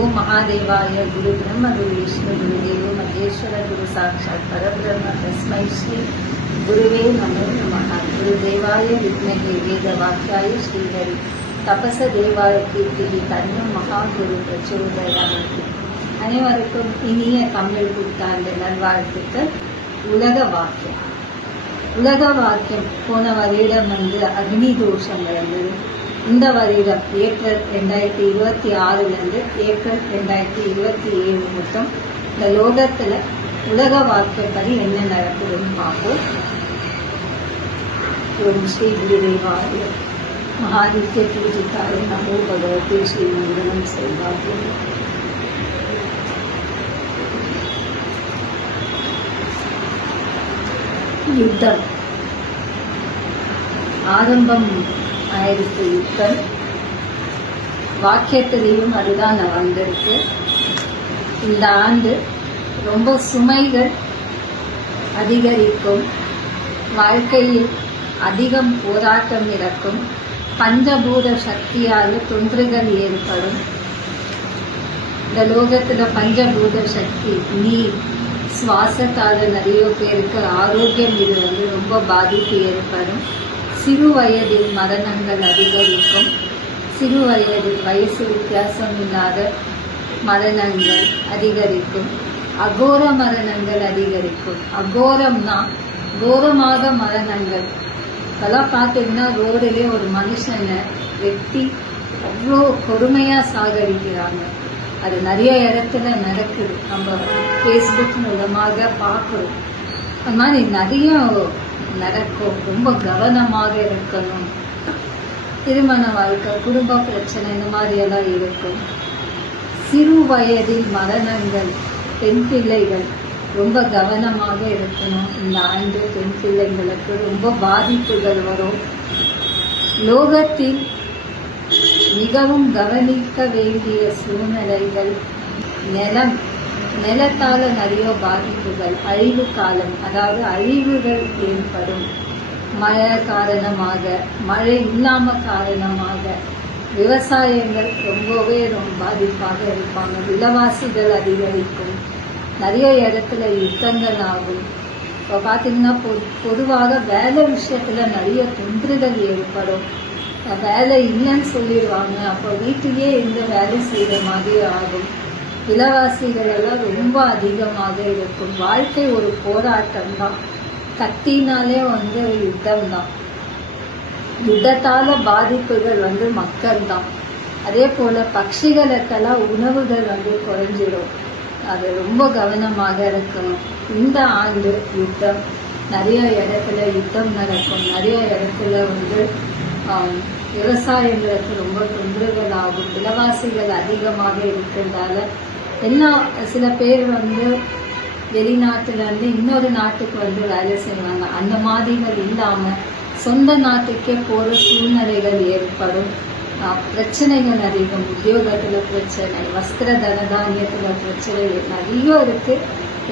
ओम महादेवाय गुरु ब्रह्म गुरु विष्णु गुरुदेव महेश्वर गुरु साक्षात् परब्रह्म तस्मै श्री गुरुवे नमो नमः। गुरुदेवाय विद्महे वेदवाक्याय श्रीहरि तपस देवाय कीर्ति तन्नो महागुरु प्रचोदयात्। அனைவருக்கும் இனிய தமிழ் புத்தாண்டு நல்வாழ்த்துக்கள். உலக வாக்கியம். உலக வாக்கியம் போன வருடம் அக்னி தோஷம் இருந்தது. இந்த வருடம் ஏப்ரல் 2026 ஏப்ரல் 2027 மட்டும் இந்த லோகத்துல உலக வாக்கியப்படி என்ன நடக்குதுன்னு பார்ப்போம். ஓம் ஸ்ரீ குருதேவாய மகாதித்ய பூஜிதாய நமோ பகவதே ஸ்ரீ மங்களம் சௌபாகியம். யுத்தம் ஆரம்பம் ஆயிடுச்சு. யுத்தம் வாக்கியத்திலையும் அதுதான் வந்திருக்கு. இந்த ஆண்டு ரொம்ப சுமைகள் அதிகரிக்கும், வாழ்க்கையில் அதிகம் போராட்டம் இருக்கும், பஞ்சபூத சக்தியால் தொன்றுகள் ஏற்படும். இந்த லோகத்துல பஞ்சபூத சக்தி நீர், சுவாசத்தால நிறைய பேருக்கு ஆரோக்கியம் இது ரொம்ப பாதிப்பு ஏற்படும். சிறு வயதில் மரணங்கள் அதிகரிக்கும். சிறு வயதில் வயசு வித்தியாசம் இல்லாத மரணங்கள் அதிகரிக்கும். அகோர மரணங்கள் அதிகரிக்கும். அகோரம்னா கோரமாக மரணங்கள். அதெல்லாம் பார்த்தீங்கன்னா ரோடிலே ஒரு மனுஷனை வெட்டி அவ்வளோ கொடுமையா சாகடிக்கிறாங்க. அது நிறைய இடத்துல நடக்குது. நம்ம ஃபேஸ்புக் மூலமாக பார்க்குறோம். அது மாதிரி நிறைய நடக்கும். ரொம்ப கவனமாக இருக்கணும். திருமண வாழ்க்கை, குடும்ப பிரச்சனை இந்த மாதிரி எல்லாம் இருக்கும். சிறு வயதில் மரணங்கள், பெண் பிள்ளைகள் ரொம்ப கவனமாக இருக்கணும். இந்த ஆண்டு பெண் பிள்ளைகளுக்கு ரொம்ப பாதிப்புகள் வரும். லோகத்தில் மிகவும் கவனிக்க வேண்டிய சூழ்நிலைகள். நிலத்தால நிறைய பாதிப்புகள், அழிவு காலம், அதாவது அழிவுகள் ஏற்படும். மழை காரணமாக, மழை இல்லாம காரணமாக விவசாயங்கள் ரொம்பவே பாதிப்பாக இருப்பாங்க. விலைவாசிகள் அதிகரிக்கும். நிறைய இடத்துல யுத்தங்கள் ஆகும். இப்போ பார்த்தீங்கன்னா பொதுவாக வேலை விஷயத்துல நிறைய தொன்றுகள் ஏற்படும். வேலை இல்லைன்னு சொல்லிடுவாங்க. அப்போ வீட்டிலேயே இந்த வேலை செய்யற மாதிரி ஆகும். விலைவாசிகள் எல்லாம் ரொம்ப அதிகமாக இருக்கும். வாழ்க்கை ஒரு போராட்டம் தான். கத்தினாலே யுத்தம் தான். யுத்தத்தால பாதிப்புகள் மக்கள் தான். அதே போல பட்சிகளுக்கெல்லாம் உணவுகள் குறைஞ்சிடும். அது ரொம்ப கவனமாக இருக்கணும். இந்த ஆண்டு யுத்தம், நிறைய இடத்துல யுத்தம் நடக்கும். நிறைய இடத்துல விவசாயங்களுக்கு ரொம்ப தொந்தரவுகள் ஆகும். விலைவாசிகள் அதிகமாக இருக்கின்றதால சில பேர் வெளிநாட்டுல இருந்து இன்னொரு நாட்டுக்கு வேலை செய்வாங்க. அந்த மாதிரிகள் இல்லாம சொந்த நாட்டுக்கே போற சூழ்நிலைகள் ஏற்படும். பிரச்சனைகள் அதிகம். உத்தியோகத்துல பிரச்சனை, வஸ்திர தனதானியத்துல பிரச்சனை நிறைய இருக்கு.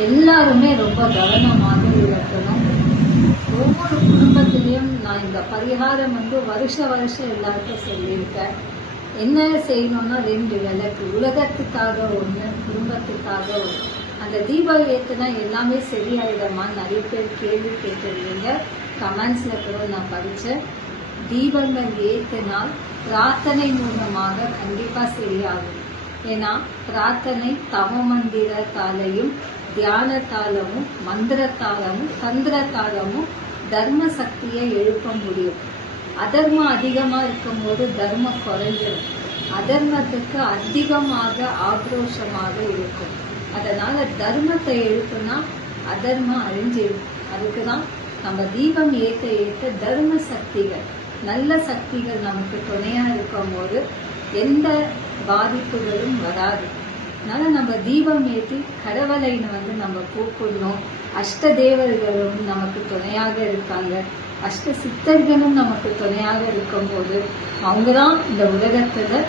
எல்லாருமே ரொம்ப கவனமாக இருக்கணும். ஒவ்வொரு குடும்பத்திலையும் நான் இந்த பரிகாரம் வருஷம் எல்லாருக்கும் சொல்லியிருக்கேன். என்ன செய்யணும்னா 2 விளக்கு, உலகத்துக்காக ஒண்ணு, குடும்பத்துக்காக ஒண்ணு. அந்த தீபம் ஏத்துனா எல்லாமே சரியாயிடுமா? நிறைய பேர் கேள்வி கேட்டிருந்தீங்க. கமெண்ட்ஸ்ல கூட நான் படிச்சேன். தீபங்கள் ஏத்தினால் பிரார்த்தனை மூலமாக கண்டிப்பா சரியாகும். ஏன்னா பிரார்த்தனை தவ மந்திரத்தாலையும் தியானத்தாலமும் மந்திரத்தாலமும் தந்திரத்தாலமும் தர்ம சக்தியை எழுப்ப முடியும். அதர்மம் அதிகமா இருக்கும் போது தர்மம் குறைஞ்சிடும். அதர்மத்துக்கு அதிகமாக ஆக்ரோஷமாக இருக்கும். அதனால தர்மத்தை எழுப்புனா அதர்மம் அழிஞ்சிடும். அதுக்குதான் நம்ம தீபம் ஏற்ற ஏற்ற தர்ம சக்திகள், நல்ல சக்திகள் நமக்கு துணையா இருக்கும் போது எந்த பாதிப்புகளும் வராது. அதனால நம்ம தீபம் ஏற்றி கடவுளைன்னு நம்ம கூப்பிடணும். அஷ்ட தேவர்களும் நமக்கு துணையாக இருக்காங்க. அஷ்ட சித்தர்களும் நமக்கு துணையாக இருக்கும் போது அவங்கதான் இந்த உலகத்துல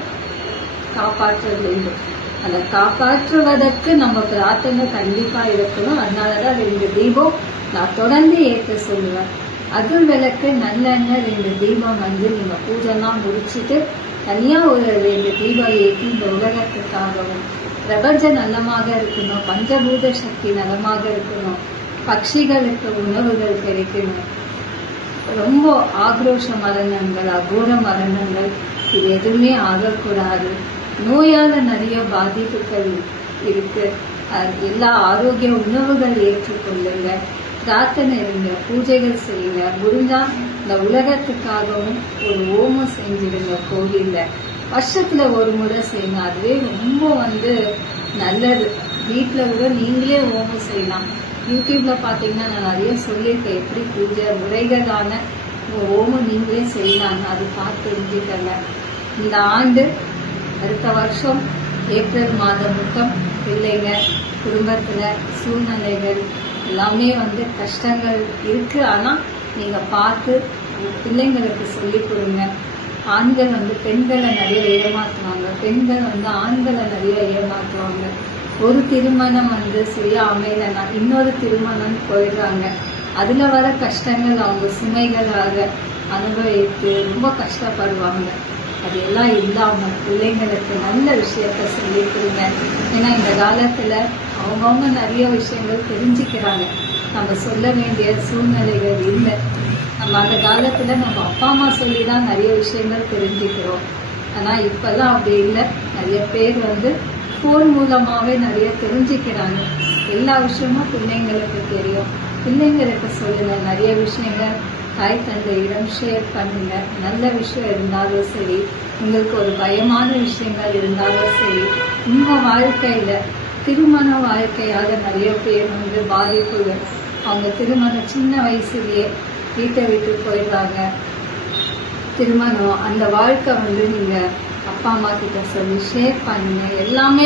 காப்பாற்ற வேண்டும். அதை காப்பாற்றுவதற்கு நம்ம பிரார்த்தனை கண்டிப்பா இருக்கணும். அதனாலதான் 2 தீபம் நான் தொடர்ந்து ஏற்ற சொல்லுவேன். அகல் விளக்கு நல்லெண்ணெய் 2 தீபம் நீங்க பூஜைலாம் முடிச்சுட்டு தனியா ஒரு 2 தீபம் ஏற்றி இந்த உலகத்துக்காகவும் பிரபஞ்சம் நலமாக இருக்கணும், பஞ்சபூத சக்தி நலமாக இருக்கணும், பட்சிகளுக்கு உணவுகள் கிடைக்கணும். ரொம்ப ஆக்ரோஷ மரணங்கள், அகோர மரணங்கள் இது எதுவுமே ஆகக்கூடாது. நோயால நிறைய பாதிப்புகள் இருக்கு. எல்லா ஆரோக்கிய உணவுகள் ஏற்றுக்கொள்ளுங்க, பிரார்த்தனை இருங்க, பூஜைகள் செய்யுங்க. முடிஞ்சா இந்த உலகத்துக்காகவும் ஒரு ஹோமம் செஞ்சிடுங்க கோவில்ல. வருஷத்துல ஒரு முறை செய்யுங்க, அதுவே ரொம்ப நல்லது. வீட்டுல கூட நீங்களே ஹோமம் செய்யலாம். யூடியூப்ல பாத்தீங்கன்னா நான் நிறைய சொல்லியிருக்கேன், எப்படி பூஜை முறைகளான ஹோமம் நீங்களே செய்யலாம், அது பார்த்து தெரிஞ்சுக்கங்க. இந்த ஆண்டு அடுத்த வருஷம் ஏப்ரல் மாதம் மொத்தம் பிள்ளைங்க குடும்பத்துல சூழ்நிலைகள் எல்லாமே கஷ்டங்கள் இருக்கு. ஆனா நீங்க பார்த்து பிள்ளைங்களுக்கு சொல்லி கொடுங்க. ஆண்கள் பெண்களை நிறைய ஏமாத்துவாங்க, பெண்கள் ஆண்களை நிறைய ஏமாத்துவாங்க. ஒரு திருமணம் சரியா அமையலன்னா இன்னொரு திருமணம் போயிடுறாங்க. அதுல வர கஷ்டங்கள் அவங்க சுமைகளாக அனுபவித்து ரொம்ப கஷ்டப்படுவாங்க. அது எல்லாம் இல்லாம பிள்ளைங்களுக்கு நல்ல விஷயத்த சொல்லி கொடுங்க. ஏன்னா இந்த காலத்துல அவங்கவுங்க நிறைய விஷயங்கள் தெரிஞ்சுக்கிறாங்க, நம்ம சொல்ல வேண்டிய சூழ்நிலைகள் இல்லை. நம்ம அந்த காலத்துல நம்ம அப்பா அம்மா சொல்லிதான் நிறைய விஷயங்கள் தெரிஞ்சுக்கிறோம். ஆனா இப்பெல்லாம் அப்படி இல்லை. நிறைய பேர் போன் மூலமாவே நிறைய தெரிஞ்சுக்கிறாங்க. எல்லா விஷயமும் பிள்ளைங்களுக்கு தெரியும். பிள்ளைங்களுக்கு சொல்லுங்க நிறைய விஷயங்கள். தாய் தந்தையிடம் ஷேர் பண்ணுங்க. நல்ல விஷயம் இருந்தாலும் சரி, உங்களுக்கு ஒரு பயமான விஷயங்கள் இருந்தாலும் சரி. உங்க வாழ்க்கையில திருமண வாழ்க்கையால நிறைய பேர் பாதிப்புகள், அவங்க திருமணம் சின்ன வயசுலயே வீட்டை விட்டு போயிடுறாங்க. திருமணம் அந்த வாழ்க்கை நீங்க அப்பா அம்மா கிட்ட சொல்லி ஷேர் பண்ணுங்க. எல்லாமே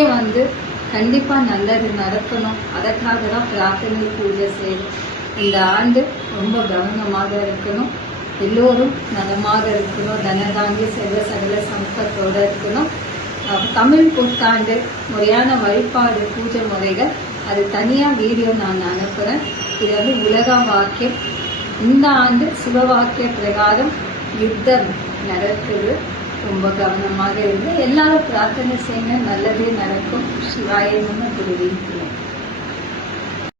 கண்டிப்பா நல்லது நடக்கணும். அதற்காக தான் பிரார்த்தனை பூஜை செய்யணும். இந்த ஆண்டு ரொம்ப கவனமாக இருக்கணும். எல்லோரும் நலமாக இருக்கணும். தனதாங்கி செல்வ சகல சம்பத்தோட இருக்கணும். தமிழ் புத்தாண்டு முறையான வழிபாடு பூஜை முறைகள் அது தனியா வீடியோ நான் அனுப்புறேன். இது உலக வாக்கியம். இந்த ஆண்டு சுப வாக்கிய பிரகாரம் யுத்தம் நடக்குது. ரொம்ப கவனமாக இருந்து எல்லாரும் பிரார்த்தனை செய்யுங்க, நல்லதே நடக்கும். சிவாய நம. குருவின் துணை.